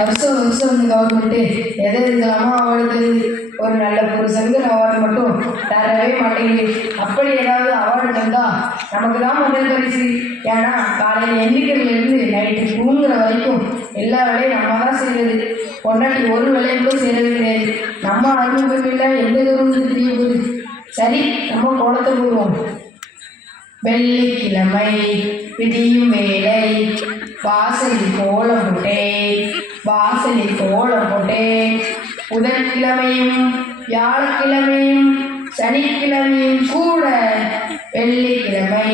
வருஷம் வருஷம் இந்த கவர்மெண்ட்டு எதை இருக்கலாமோ அவளுக்கு ஒரு நல்ல புருஷனுக்கு அவார்டு மட்டும் தரவே மாட்டேங்குது. அப்படி ஏதாவது அவார்டு தந்தால் நமக்கு தான் முதல் பரிசு. ஏன்னா காலையில் எண்ணிக்கையிலேருந்து நைட்டு தூங்குற வரைக்கும் எல்லா வேலையும் நம்ம தான் செய்கிறது. பொண்டாட்டி ஒரு வேலையும் கூட செய்கிறது கிடையாது. நம்ம அறிமுகம் இல்லை, எந்த தூரம் தெரிய போகுது. சரி, நம்ம கோலத்தை போடுவோம். வெள்ளிக்கிழமை விடியும் வேலை, வாசலில் கோலம் போட்டேன், வாசலில் கோலம் போட்டேன். புதன்கிழமையும் வியாழக்கிழமையும் சனிக்கிழமையும் கூட வெள்ளிக்கிழமை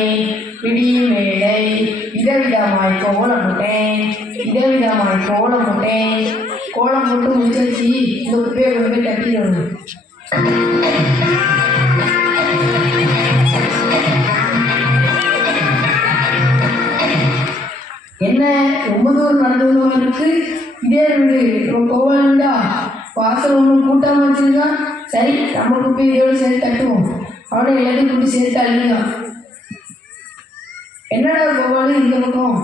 விடியும் வேலை விதவிதமாய் கோலம் போட்டேன், விதவிதமாய் கோலம் போட்டேன். கோலம் போட்டு முடிச்சி இந்த குப்பையை கொண்டு போய் கட்டிடணும். என்ன ரொம்ப தூரம் நடந்து வந்தவங்க இருக்கு. இதே வீடு கோவாலுண்டா வாசல் ஒன்று கூட்டாமல் வச்சுருக்கான். சரி, நம்ம குப்பை இதோடு சேர்த்து தட்டுவோம். அவனை எல்லாத்தையும் கூட்டி சேர்த்து அழுதான். என்னடா கோவாலு இந்த பக்கம்?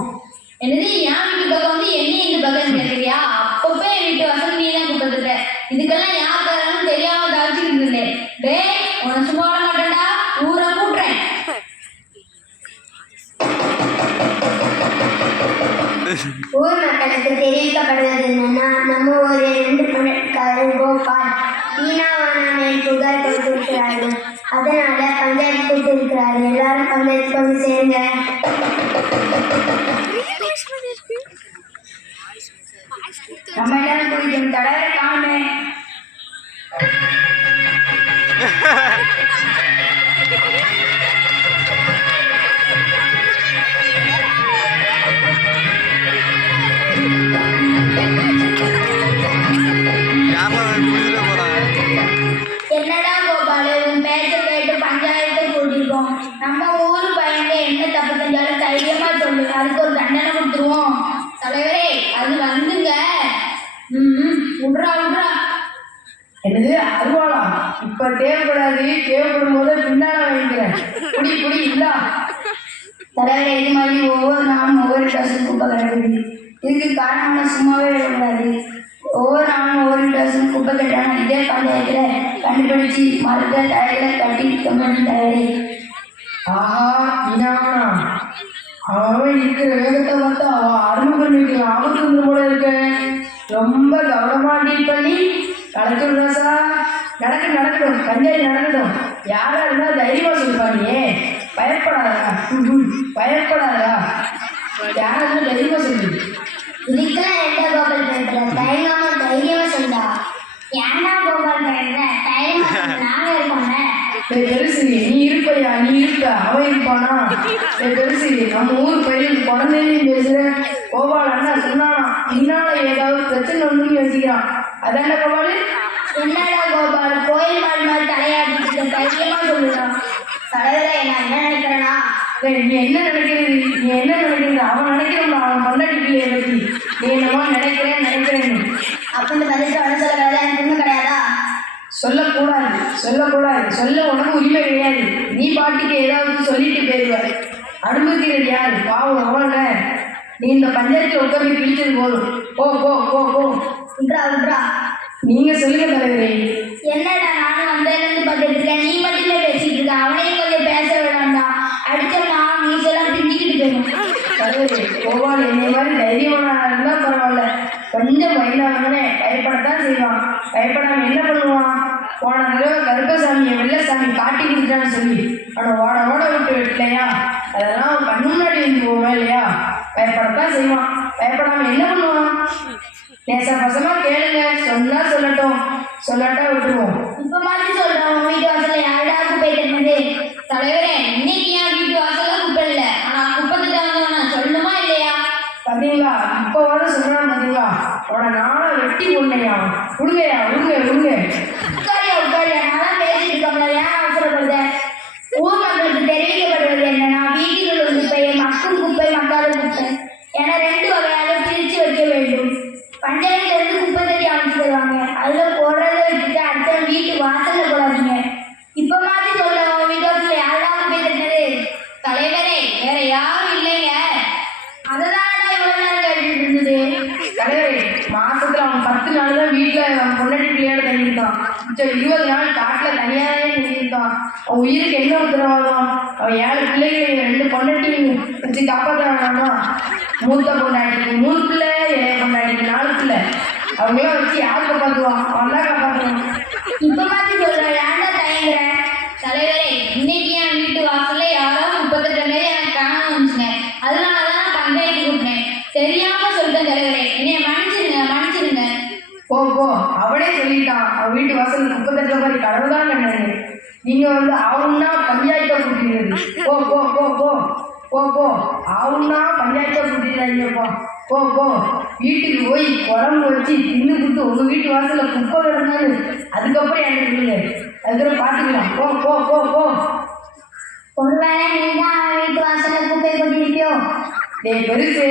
என்னது என் வீட்டு பக்கம் வந்து என்ன இந்த பக்கம் கேட்குறியா? அப்பப்போ என் வீட்டு வாசல் நீ தான் கூப்பிட்டு. இதுக்கெல்லாம் யார் தரணும்னு தெரியாம தவிச்சுக்கிட்டு இருந்தேன். டே, உன சும்மா விட மாட்டேன்டா, ஊரை கூட்டுறேன். ஊர் மக்களுக்கு தெரிவிக்கப்படுவது என்னன்னா, நம்ம ஒரு 2 பணக்காரர் கோபால் ஈனாவான புகார் கொடுத்திருக்கிறார்கள். அதனால பஞ்சாயத்து கூட்டு இருக்கிறாரு. எல்லாரும் பஞ்சாயத்து வந்து சேருங்க. நம்ம எல்லாரும் குடிக்கும் தடவை காணே. என்னடா கோபாலு, உன் பேச்ச கேட்டு பஞ்சாயத்தை கூட்டிருக்கோம். நம்ம ஊர் பையன் என்ன தப்பு செஞ்சாலும் தைரியமா சொல்லு, அதுக்கு ஒரு தண்டனை கொடுத்துருவோம். தலைவரே, அது வந்துங்க. விட்றா விட்றா. என்னது அருவாளா? இப்ப தேவைப்படாது, தேவைப்படும் போது பின்னால வாங்கிக்கிறேன். குடி குடி இல்லா. தலைவரே, இது மாதிரி ஒவ்வொரு நாளும் ஒவ்வொரு டசன் குப்பை கிடக்குது. இதுக்கு காரணம் சும்மாவே விடக்கூடாது. ஒவ்வொரு நாளும் ஒவ்வொரு டசன் குப்பை கட்டான இதே பஞ்சாயத்தில் கண்டுபிடிச்சி மரத்தை தலையில கட்டி கம்பெனி தலைவரே. ஆஹா, இனானா அவன் இருக்கிற வேகத்தை பார்த்தா அவன் அருமை பண்ணிருக்கான். அவனுக்கு போல இருக்க. ரொம்ப கவனமா டீல் பண்ணி நடக்கணும் சார். நடக்கட்டும், பஞ்சாயத்து நடக்கட்டும். யாரா இருந்தா தைரியமா சொல்லுப்பாங்க. பயப்படாதா, பயப்படாதா. யாரா இருந்தா தைரியமா சொல்லு. இதுக்கெல்லாம் எந்த கோபால் பேசுற? தைரியமா சொல்லா. ஏன்னா கோபால் பேசுற? தைரியமா நாங்க இருக்கோங்க. பெருசு நீ இருப்பையா? நீ இருப்ப, அவன் இருப்பானா? பெருசு நம்ம ஊர் பையன் குழந்தையும் பேசுற. கோபால் அண்ணா சொன்னானா பின்னால ஏதாவது பிரச்சனை ஒன்று யோசிக்கிறான். அதான கோபாலு? என்னடா கோபால், கோயில் மாடு மாதிரி தலையாட்டிட்டு தைரியமா சொல்லுறான். தலைவரே, நான் என்ன நினைக்கிறேன்னா, நீ என்ன நினைக்கிறது? அவன் நினைக்கிறான் அவன் பொண்டாட்டி பிள்ளைய பற்றி. நீ என்னமா நினைக்கிறேன்னு அப்படின்னு பதில் சொல்ல கிடையாது. எனக்கு ஒன்றும் கிடையாதா? சொல்லக்கூடாது. சொல்ல உனக்கு உரிமை கிடையாது. நீ பாட்டுக்கு ஏதாவது சொல்லிட்டு போயிடுவார். அனுமதிக்கிறது யாரு? பாவம் அவன. நீ இந்த பஞ்சாயத்தில் உட்காந்து பிடிச்சது போதும். போ போ போ போ. விட்றா. நீங்க சொல்லுங்க தலைவரே. என்னடா, நானும் வந்ததுலேருந்து பார்த்துட்டு இருக்கேன். நீ மட்டுமே பேசிட்டு இருக்க. அவனையும் கொஞ்சம் பேச விடாண்டா. அடிச்சோம்னா மீசெல்லாம் பிஞ்சிக்கிட்டு போயிடும். தலைவரே, கோபால் என்னை மாதிரி தைரியமான இருந்தால் பரவாயில்ல. கொஞ்சம் பயந்தாங்கன்னே பயப்படத்தான் செய்வான். பயப்படாம என்ன பண்ணுவான்? போன தடவை கருப்பசாமியை வெள்ளசாமி காட்டி கொடுத்தான்னு சொல்லி அவனை ஓட விட்டு விட்டலையா? அதெல்லாம் கண்ணு முன்னாடி வந்து போவேன் இல்லையா? பயப்படத்தான் செய்வான். பயப்படாம என்ன பண்ணுவான்? நேசபசமா கேளுங்க. சொன்னா சொல்லட்டும், சொல்லாட்டா விட்டுருவோம். இப்ப மாதிரி சொல்றோம். வீட்டு வாசல்ல யாரா குப்பை தட்டினது? தலைவரே, இன்னைக்கு என் வீட்டு வாசல்ல குப்பை இல்லை. ஆனா குப்பை தட்ட வந்தவனா சொல்லணுமா இல்லையா? பார்த்தீங்களா? இப்போ வர சொல்றான் பார்த்தீங்களா? அவனை நாளை வெட்டி கொண்டையா. விடுங்கயா, விடுங்க. உட்காரியா, நான் பேசிட்டு இருக்கோம்ல, ஏன் அவசரப்படுத? ஊர் மக்களுக்கு தெரிவிக்கப்படுவது என்னன்னா, வீட்டில் உள்ள குப்பையை மக்கும் குப்பை, மக்காத குப்பை என 2 வகையாக பிரித்து வைக்க வேண்டும். பஞ்சாயத்துல இருந்து குப்பை தட்டி அமைச்சு தருவாங்க. அதுல போடுறத விட்டுட்டு அடுத்த வீட்டு வாசல்ல போடாதீங்க. இப்ப மாதிரி சொல்றவங்க வீட்டு வாசல்ல யாரெல்லாம் குப்பை தட்டினது? தலைவரே, வேற யாரும் இல்லைங்க. அததான் இவ்வளவு நேரம் கேட்டுட்டு இருந்தது. தலைவரே, மாச இறங்கிட்டான். 20 நாள் காட்டுல தனியாவே நின்றுட்டான். அவன் உயிருக்கு என்ன உத்தரவாதம்? அவன் 7 பிள்ளைகளை 2 பொண்டாட்டியும் வச்சு காப்பாற்றானா? மூத்த பொண்டாட்டிக்கு 3 பிள்ளை, இளைய பொண்டாட்டிக்கு 4 பிள்ளை. அவங்களாம் வச்சு யார் காப்பாற்றுவான்? அவன் தான் காப்பாற்றுவான். இப்ப மாதிரி சொல்ற ஏன்டா தயங்குற? தலைவரே, இன்னைக்கு என் வீட்டு வாசல்ல யாரோ 38 பேர் எனக்கு காணாம வந்துச்சுங்க. அதனாலதான் நான் பஞ்சாயத்து கூப்பிட்டேன். தெரியாம சொல்லிட்டேன் தலைவரே, என்னைய மன்னிச்சிருங்க. போ போ, அவனே சொல்லிட்டான். அவன் வீட்டு வாசல் 38 மாதிரி கடவு தான் கண்டாங்க. நீங்க அவன்னா பஞ்சாயத்தை கூட்டிடுறது. போ போ போ போ போ போ, அவன்னா பஞ்சாயத்தை கூட்டிடுறாங்கப்பா. போ போ, வீட்டுக்கு போய் குழம்பு வச்சு தின்னுக்கிட்டு உங்க வீட்டு வாசல்ல குப்பை கிடந்தாரு. அதுக்கப்புறம் எனக்கு சொல்லுங்க, அதுக்கப்புறம் பார்த்துக்கலாம். போ போ போ போ. ஒருவேளை நீதான் அவன் வீட்டு வாசல்ல குப்பை கொட்டிருப்பியோ? டேய் பெருசு,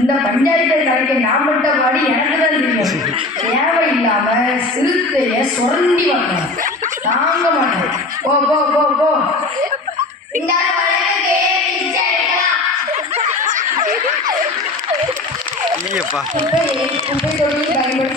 இந்த பஞ்சாயத்தை கலைக்க நான் மட்டும் பாடி எனக்கு தான் தெரியும். தேவையில்லாம சிறுத்தைய சுரண்டி வரணும், தாங்க மாட்டேன். போ போ போ போ. இந்த வழக்கு பிச்சை எடுக்கலாம். இல்லையப்பா. குப்பை தொட்டி பயன்படுத்தி